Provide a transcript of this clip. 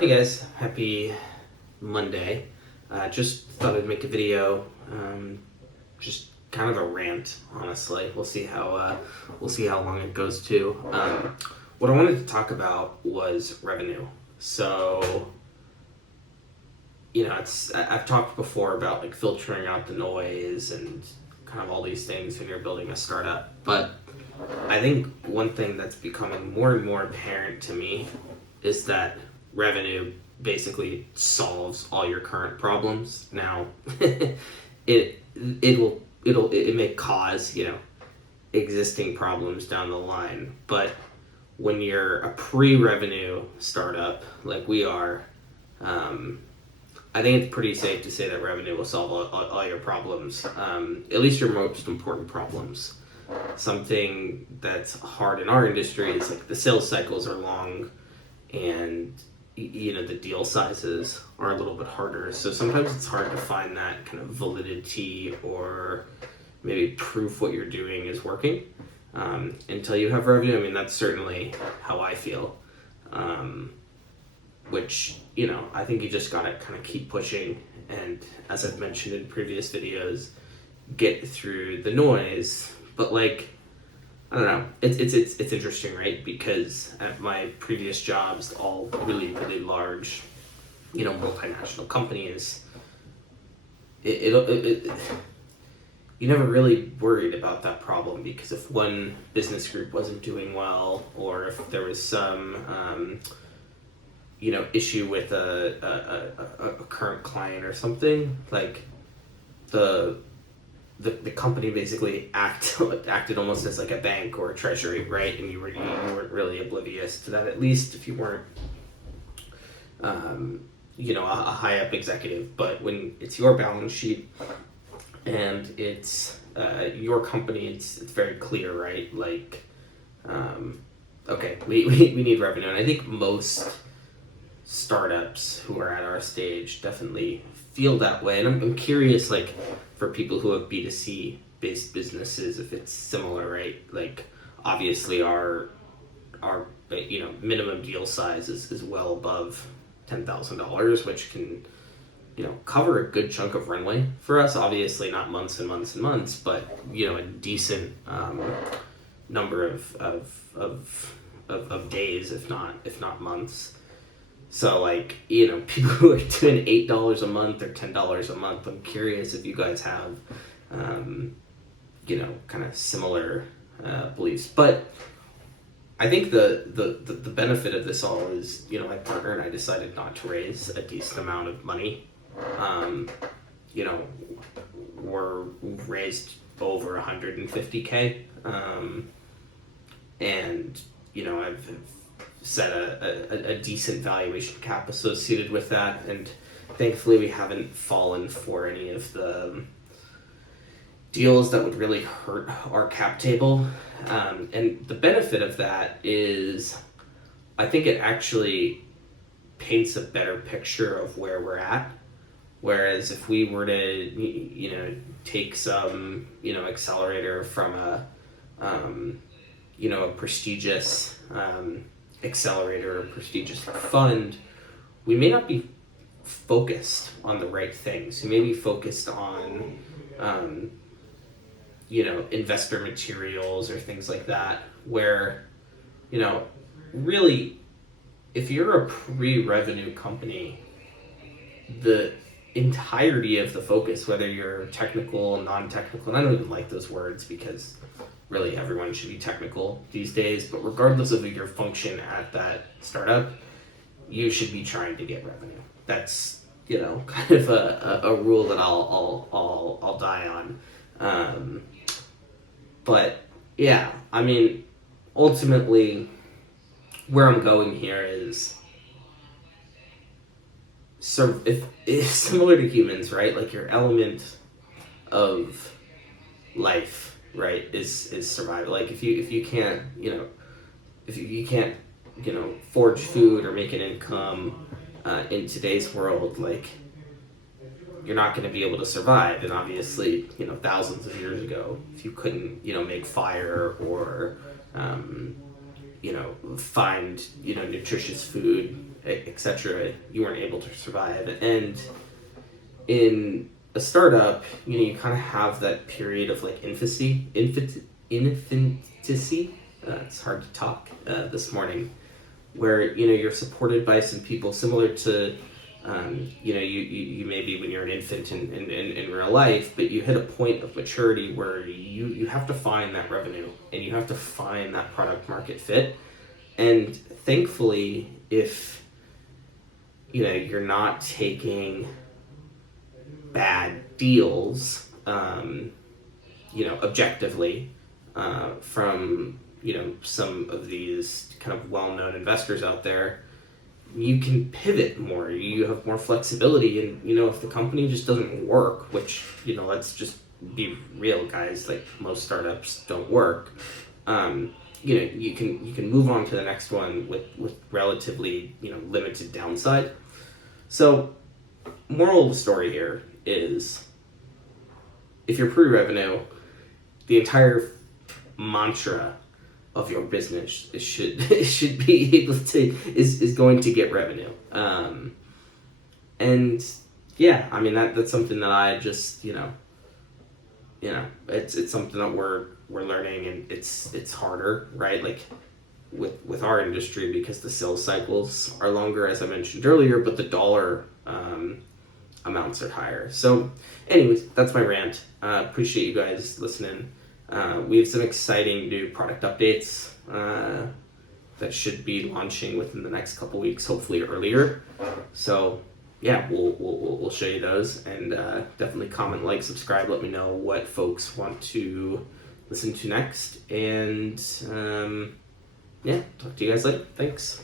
Hey guys, happy Monday. Just thought I'd make a video, just kind of a rant. Honestly, we'll see how long it goes to. What I wanted to talk about was revenue. So, I've talked before about like filtering out the noise and kind of all these things when you're building a startup. But I think one thing that's becoming more and more apparent to me is that revenue basically solves all your current problems. Now, it may cause existing problems down the line, but when you're a pre-revenue startup like we are, I think it's pretty safe to say that revenue will solve all your problems, at least your most important problems. Something that's hard in our industry is like the sales cycles are long, and the deal sizes are a little bit harder. So sometimes it's hard to find that kind of validity or maybe proof what you're doing is working until you have revenue. I mean, that's certainly how I feel. Which I think you just gotta kind of keep pushing, and as I've mentioned in previous videos, get through the noise. But like, I don't know, it's interesting, right? Because at my previous jobs, all really large, multinational companies, it you never really worried about that problem, because if one business group wasn't doing well, or if there was some issue with a current client or something, like the company basically acted almost as like a bank or a treasury, right? And you weren't really oblivious to that, at least if you weren't a high up executive. But when it's your balance sheet and it's your company, it's very clear, right? Like, okay, we need revenue. And I think most startups who are at our stage definitely feel that way. And I'm curious, like, for people who have B2C based businesses, if it's similar, right? Like, obviously our minimum deal size is well above $10,000, which can cover a good chunk of runway for us. Obviously not months and months and months, but a decent number of days, if not months. So like, people who are doing $8 a month or $10 a month, I'm curious if you guys have, kind of similar beliefs. But I think the benefit of this all is, my partner and I decided not to raise a decent amount of money. We're raised over 150K, and I've set a decent valuation cap associated with that, and thankfully we haven't fallen for any of the deals that would really hurt our cap table. And the benefit of that is, I think it actually paints a better picture of where we're at. Whereas if we were to, take some, accelerator from a prestigious accelerator or prestigious fund, we may not be focused on the right things. We may be focused on, investor materials or things like that, where, really, if you're a pre-revenue company, the entirety of the focus, whether you're technical, non-technical, and I don't even like those words because really everyone should be technical these days, but regardless of your function at that startup, you should be trying to get revenue. That's kind of a rule that I'll die on. But yeah, I mean, ultimately, where I'm going here is, so if it's similar to humans, right? Like, your element of life, right, is survival. Like, if you can't if you can't forge food or make an income in today's world, like, you're not going to be able to survive. And obviously, thousands of years ago, if you couldn't make fire or find nutritious food, etc., you weren't able to survive. And in a startup, you kind of have that period of like infancy. It's hard to talk this morning, where you're supported by some people similar to you maybe when you're an infant in real life, but you hit a point of maturity where you have to find that revenue and you have to find that product market fit. And thankfully, if you're not taking bad deals, objectively, from some of these kind of well-known investors out there, you can pivot more. You have more flexibility, and if the company just doesn't work, which let's just be real, guys. Like, most startups don't work. You can move on to the next one with relatively limited downside. So, moral of the story here is, if you're pre-revenue, the entire mantra of your business should be able to is going to get revenue. And yeah, I mean that's something that I just it's something that we're learning, and it's harder, right? Like with our industry, because the sales cycles are longer, as I mentioned earlier, but the dollar amounts are higher. So anyways, that's my rant. Appreciate you guys listening. We have some exciting new product updates that should be launching within the next couple weeks, hopefully earlier. So yeah, we'll show you those, and definitely comment, like, subscribe. Let me know what folks want to listen to next, and yeah, talk to you guys later. Thanks.